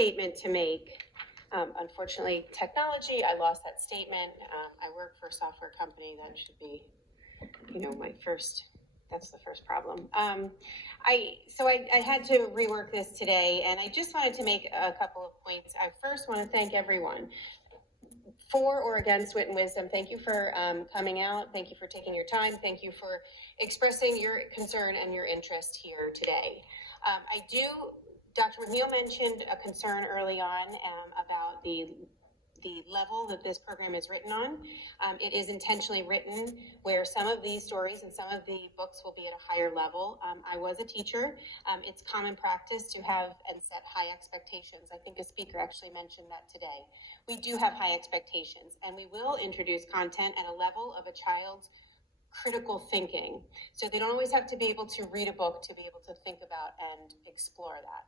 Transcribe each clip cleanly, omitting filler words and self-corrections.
statement to make. Unfortunately, technology, I lost that statement. I work for a software company. That should be, that's the first problem. I had to rework this today, and I just wanted to make a couple of points. I first want to thank everyone for or against Wit and Wisdom. Thank you for coming out. Thank you for taking your time. Thank you for expressing your concern and your interest here today. Dr. McNeil mentioned a concern early on about the level that this program is written on. It is intentionally written where some of these stories and some of the books will be at a higher level. I was a teacher. It's common practice to have and set high expectations. I think a speaker actually mentioned that today. We do have high expectations, and we will introduce content at a level of a child's critical thinking. So they don't always have to be able to read a book to be able to think about and explore that.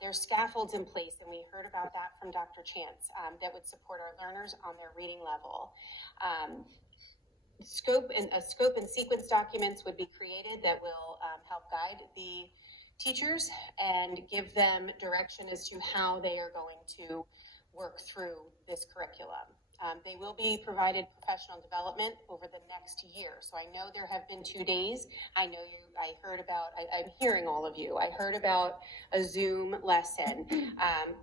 There's scaffolds in place, and we heard about that from Dr. Chance, that would support our learners on their reading level. Scope and sequence documents would be created that will help guide the teachers and give them direction as to how they are going to work through this curriculum. They will be provided professional development over the next year. So I know there have been 2 days. I'm hearing all of you. I heard about a Zoom lesson,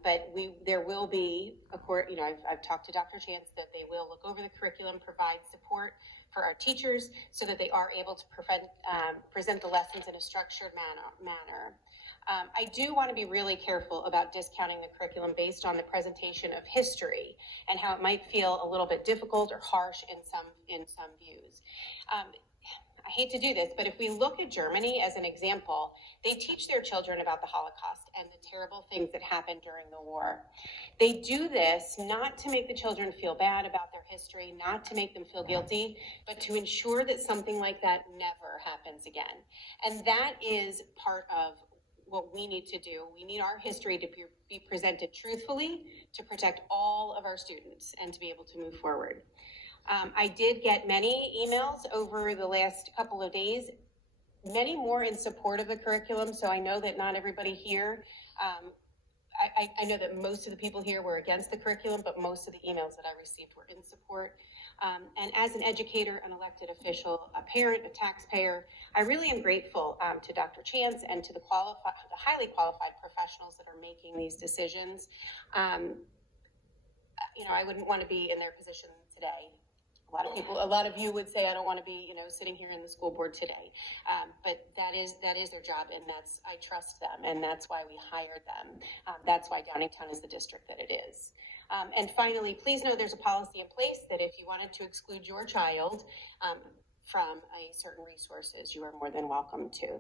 but there will be, I've talked to Dr. Chance that they will look over the curriculum, provide support for our teachers so that they are able to present the lessons in a structured manner. I do want to be really careful about discounting the curriculum based on the presentation of history and how it might feel a little bit difficult or harsh in some views. I hate to do this, but if we look at Germany as an example, they teach their children about the Holocaust and the terrible things that happened during the war. They do this not to make the children feel bad about their history, not to make them feel guilty, but to ensure that something like that never happens again. And that is part of what we need to do. We need our history to be presented truthfully to protect all of our students and to be able to move forward. I did get many emails over the last couple of days, many more in support of the curriculum. So I know that not everybody here, I know that most of the people here were against the curriculum, but most of the emails that I received were in support. And as an educator, an elected official, a parent, a taxpayer, I really am grateful to Dr. Chance and to the highly qualified professionals that are making these decisions. I wouldn't want to be in their position today. A lot of you would say, I don't want to be, sitting here in the school board today. But that is their job, and I trust them, and that's why we hired them. That's why Downingtown is the district that it is. And finally, please know there's a policy in place that if you wanted to exclude your child from certain resources, you are more than welcome to.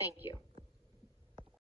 Thank you.